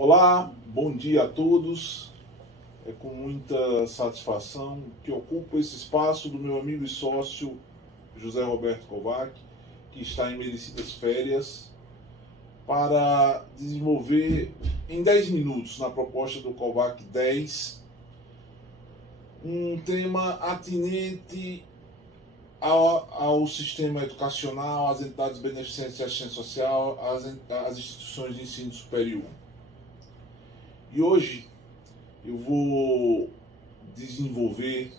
Olá, bom dia a todos. É com muita satisfação que ocupo esse espaço do meu amigo e sócio José Roberto Kovac, que está em merecidas férias, para desenvolver em 10 minutos, na proposta do Kovac 10, um tema atinente ao sistema educacional, às entidades beneficentes de assistência social, às instituições de ensino superior. E hoje eu vou desenvolver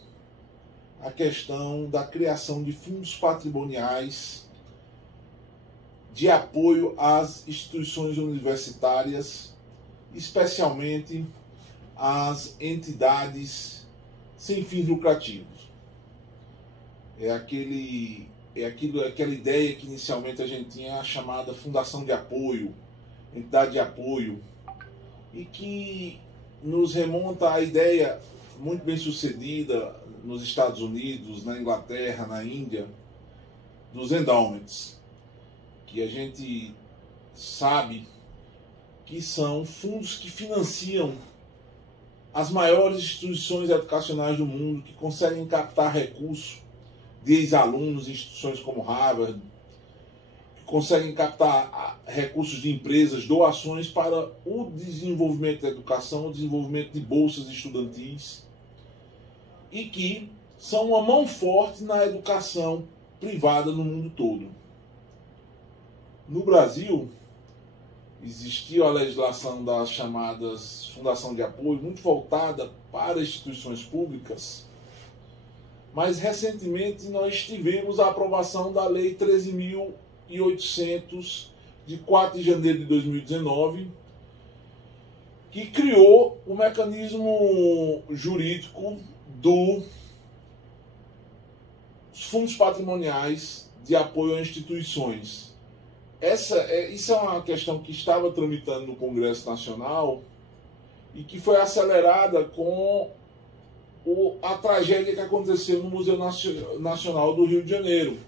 a questão da criação de fundos patrimoniais de apoio às instituições universitárias, especialmente às entidades sem fins lucrativos. Aquela ideia que inicialmente a gente tinha chamada fundação de apoio, entidade de apoio, e que nos remonta à ideia muito bem sucedida nos Estados Unidos, na Inglaterra, na Índia, dos endowments, que a gente sabe que são fundos que financiam as maiores instituições educacionais do mundo, que conseguem captar recursos de ex-alunos em instituições como Harvard, que conseguem captar recursos de empresas, doações para o desenvolvimento da educação, o desenvolvimento de bolsas estudantis, e que são uma mão forte na educação privada no mundo todo. No Brasil, existiu a legislação das chamadas fundação de apoio, muito voltada para instituições públicas, mas recentemente nós tivemos a aprovação da Lei 13.800, de 4 de janeiro de 2019, que criou o mecanismo jurídico dos fundos patrimoniais de apoio a instituições. Isso é uma questão que estava tramitando no Congresso Nacional e que foi acelerada com a tragédia que aconteceu no Museu Nacional do Rio de Janeiro.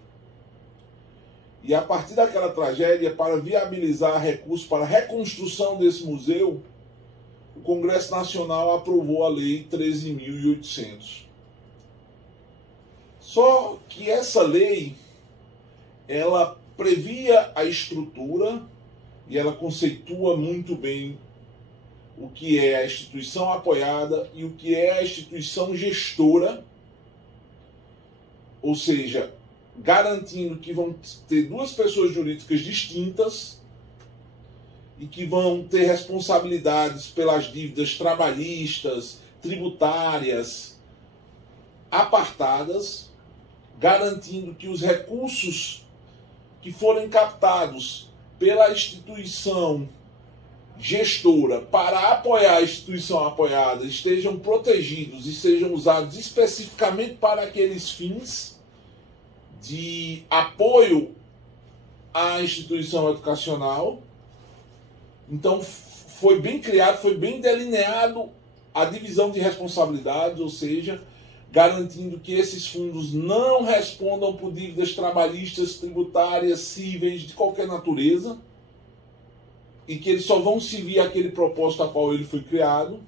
E a partir daquela tragédia, para viabilizar recursos para a reconstrução desse museu, o Congresso Nacional aprovou a Lei 13.800. Só que essa lei, ela previa a estrutura e ela conceitua muito bem o que é a instituição apoiada e o que é a instituição gestora, ou seja, garantindo que vão ter duas pessoas jurídicas distintas e que vão ter responsabilidades pelas dívidas trabalhistas, tributárias, apartadas, garantindo que os recursos que forem captados pela instituição gestora para apoiar a instituição apoiada estejam protegidos e sejam usados especificamente para aqueles fins de apoio à instituição educacional. Então foi bem criado, foi bem delineado a divisão de responsabilidades, ou seja, garantindo que esses fundos não respondam por dívidas trabalhistas, tributárias, cíveis, de qualquer natureza, e que eles só vão servir aquele propósito a qual ele foi criado.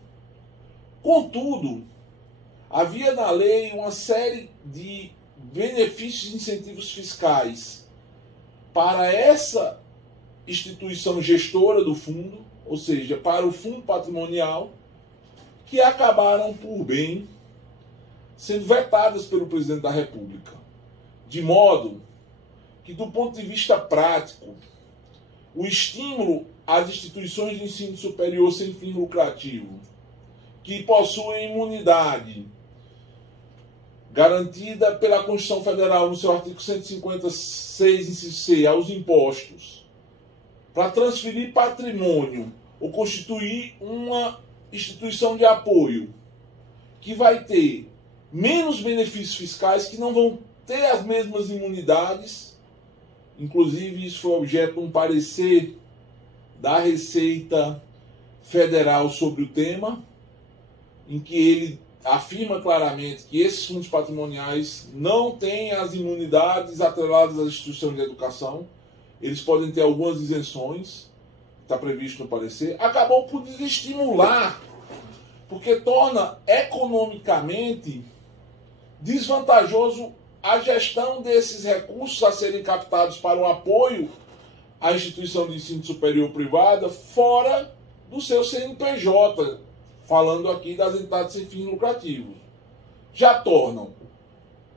Contudo, havia na lei uma série de benefícios e incentivos fiscais para essa instituição gestora do fundo, ou seja, para o fundo patrimonial, que acabaram por bem sendo vetadas pelo presidente da República. De modo que, do ponto de vista prático, o estímulo às instituições de ensino superior sem fim lucrativo, que possuem imunidade garantida pela Constituição Federal no seu artigo 156, inciso C, aos impostos, para transferir patrimônio ou constituir uma instituição de apoio que vai ter menos benefícios fiscais, que não vão ter as mesmas imunidades. Inclusive, isso foi objeto de um parecer da Receita Federal sobre o tema, em que ele afirma claramente que esses fundos patrimoniais não têm as imunidades atreladas às instituições de educação. Eles podem ter algumas isenções, está previsto no parecer, acabou por desestimular, porque torna economicamente desvantajoso a gestão desses recursos a serem captados para o apoio à instituição de ensino superior privada fora do seu CNPJ, falando aqui das entidades sem fins lucrativos. Já tornam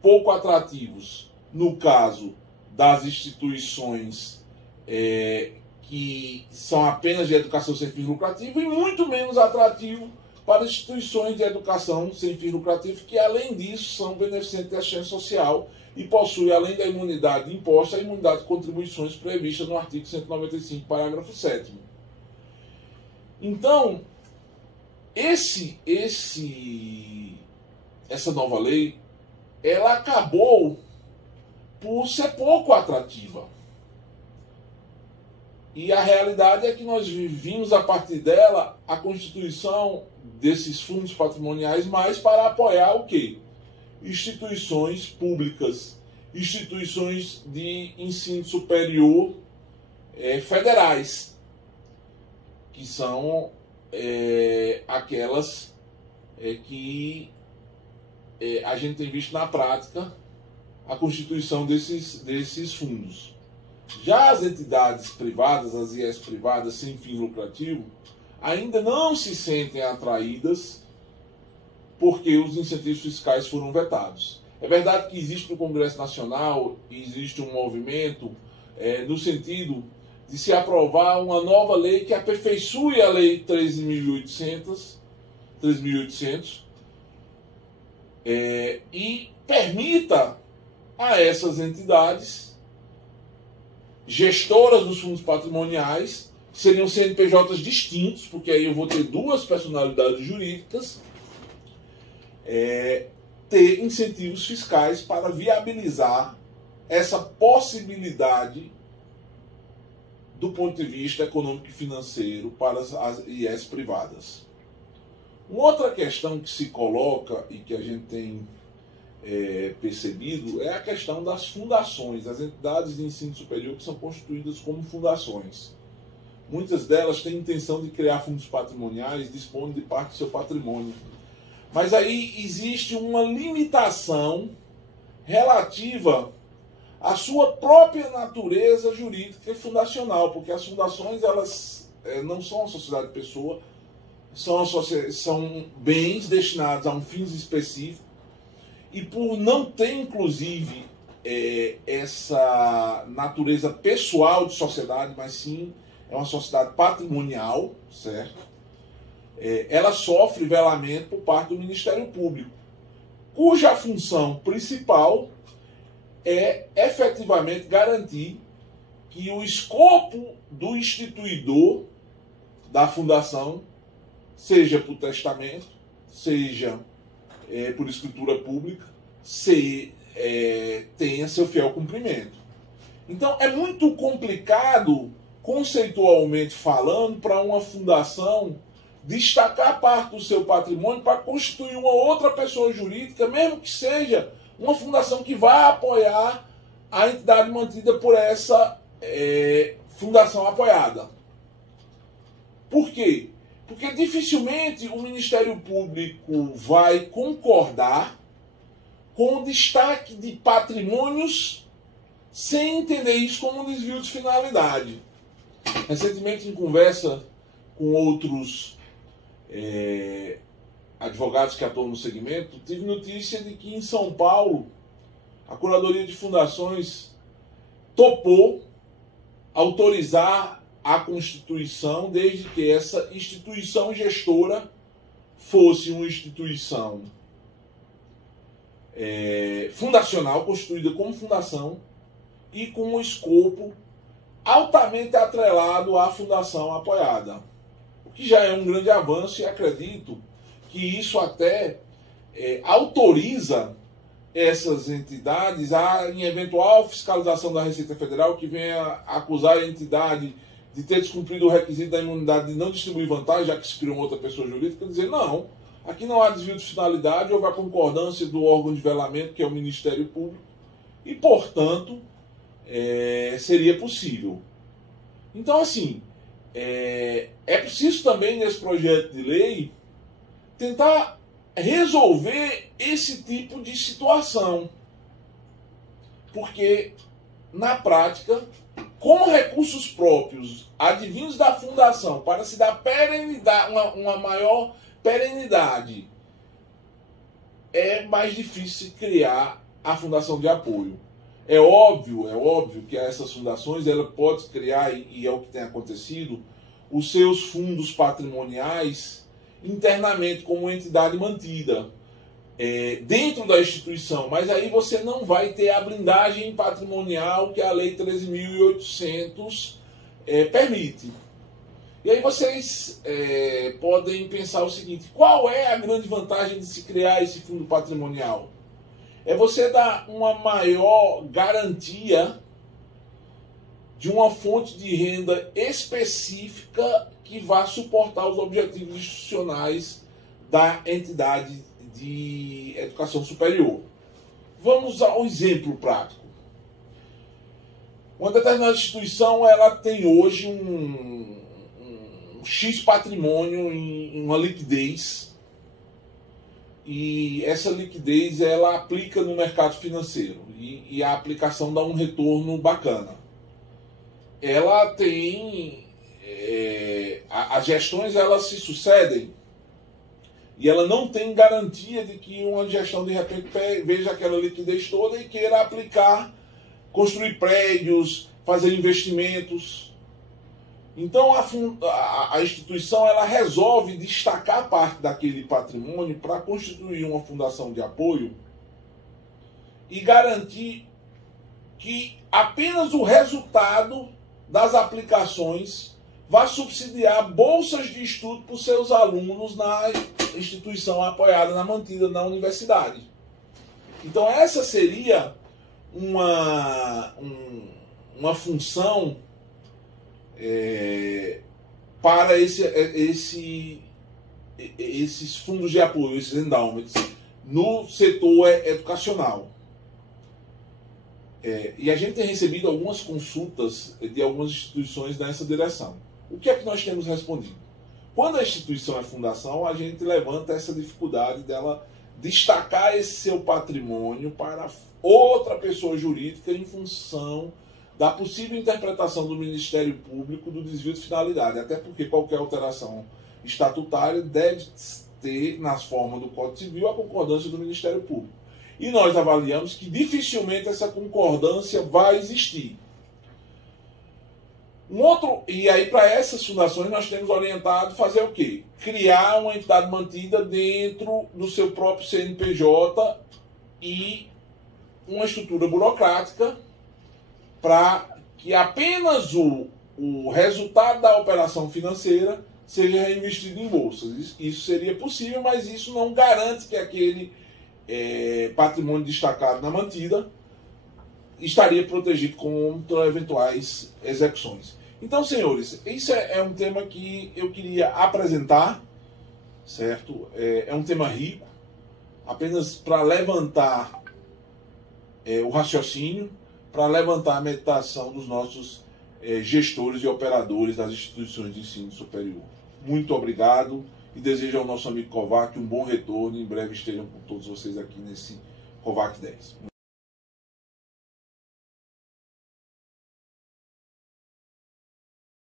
pouco atrativos, no caso das instituições que são apenas de educação sem fins lucrativos, e muito menos atrativo para instituições de educação sem fins lucrativos, que além disso são beneficentes da assistência social e possuem, além da imunidade imposta, a imunidade de contribuições prevista no artigo 195, parágrafo 7º. Então, essa nova lei, ela acabou por ser pouco atrativa. E a realidade é que nós vimos a partir dela a constituição desses fundos patrimoniais mais para apoiar o quê? Instituições públicas, instituições de ensino superior federais, que são aquelas que a gente tem visto na prática a constituição desses fundos. Já as entidades privadas, as IES privadas sem fim lucrativo, ainda não se sentem atraídas porque os incentivos fiscais foram vetados. É verdade que existe no Congresso Nacional, existe um movimento no sentido de se aprovar uma nova lei que aperfeiçoe a Lei 13.800 e permita a essas entidades gestoras dos fundos patrimoniais, seriam CNPJs distintos, porque aí eu vou ter duas personalidades jurídicas, ter incentivos fiscais para viabilizar essa possibilidade do ponto de vista econômico e financeiro para as IES privadas. Uma outra questão que se coloca e que a gente tem percebido é a questão das fundações, as entidades de ensino superior que são constituídas como fundações. Muitas delas têm intenção de criar fundos patrimoniais, dispõem de parte do seu patrimônio. Mas aí existe uma limitação relativa à sua própria natureza jurídica e fundacional, porque as fundações elas não são uma sociedade de pessoa, são bens destinados a um fim específico, e por não ter, inclusive, essa natureza pessoal de sociedade, mas sim é uma sociedade patrimonial, certo? Ela sofre velamento por parte do Ministério Público, cuja função principal é efetivamente garantir que o escopo do instituidor da fundação, seja por testamento, seja por escritura pública, tenha seu fiel cumprimento. Então é muito complicado, conceitualmente falando, para uma fundação destacar parte do seu patrimônio para constituir uma outra pessoa jurídica, mesmo que seja uma fundação que vá apoiar a entidade mantida por essa fundação apoiada. Por quê? Porque dificilmente o Ministério Público vai concordar com o destaque de patrimônios sem entender isso como um desvio de finalidade. Recentemente, em conversa com outros advogados que atuam no segmento, tive notícia de que em São Paulo a Curadoria de Fundações topou autorizar a constituição, desde que essa instituição gestora fosse uma instituição fundacional, constituída como fundação e com um escopo altamente atrelado à fundação apoiada. O que já é um grande avanço, e acredito que isso até autoriza essas entidades em eventual fiscalização da Receita Federal que venha acusar a entidade de ter descumprido o requisito da imunidade de não distribuir vantagem, já que se criou outra pessoa jurídica, dizer, não, aqui não há desvio de finalidade, houve a concordância do órgão de velamento, que é o Ministério Público, e, portanto, seria possível. Então, assim, é preciso também, nesse projeto de lei, tentar resolver esse tipo de situação. Porque, na prática, com recursos próprios advindos da fundação, para se dar perenidade, uma maior perenidade, é mais difícil criar a fundação de apoio. É óbvio que essas fundações ela pode criar, e é o que tem acontecido, os seus fundos patrimoniais internamente como entidade mantida dentro da instituição, mas aí você não vai ter a blindagem patrimonial que a Lei 13.800 permite. E aí vocês podem pensar o seguinte: qual é a grande vantagem de se criar esse fundo patrimonial? É você dar uma maior garantia de uma fonte de renda específica que vá suportar os objetivos institucionais da entidade de educação superior. Vamos ao exemplo prático. Uma determinada instituição ela tem hoje um X patrimônio em uma liquidez, e essa liquidez ela aplica no mercado financeiro e a aplicação dá um retorno bacana. Ela tem as gestões elas se sucedem e ela não tem garantia de que uma gestão de repente veja aquela liquidez toda e queira aplicar, construir prédios, fazer investimentos. Então a instituição ela resolve destacar parte daquele patrimônio para constituir uma fundação de apoio e garantir que apenas o resultado das aplicações vá subsidiar bolsas de estudo para os seus alunos na instituição apoiada, mantida na universidade. Então essa seria uma função para esses fundos de apoio, esses endowments, no setor educacional. E a gente tem recebido algumas consultas de algumas instituições nessa direção. O que é que nós temos respondido? Quando a instituição é fundação, a gente levanta essa dificuldade dela destacar esse seu patrimônio para outra pessoa jurídica em função da possível interpretação do Ministério Público do desvio de finalidade, até porque qualquer alteração estatutária deve ter, nas formas do Código Civil, a concordância do Ministério Público. E nós avaliamos que dificilmente essa concordância vai existir. E aí, para essas fundações, nós temos orientado fazer o quê? Criar uma entidade mantida dentro do seu próprio CNPJ e uma estrutura burocrática para que apenas o resultado da operação financeira seja reinvestido em bolsas. Isso seria possível, mas isso não garante que aquele patrimônio destacado na mantida estaria protegido contra eventuais execuções. Então, senhores, isso é um tema que eu queria apresentar, certo? É um tema rico, apenas para levantar o raciocínio, para levantar a meditação dos nossos gestores e operadores das instituições de ensino superior. Muito obrigado e desejo ao nosso amigo Kovac um bom retorno. Em breve estejam com todos vocês aqui nesse Kovac 10.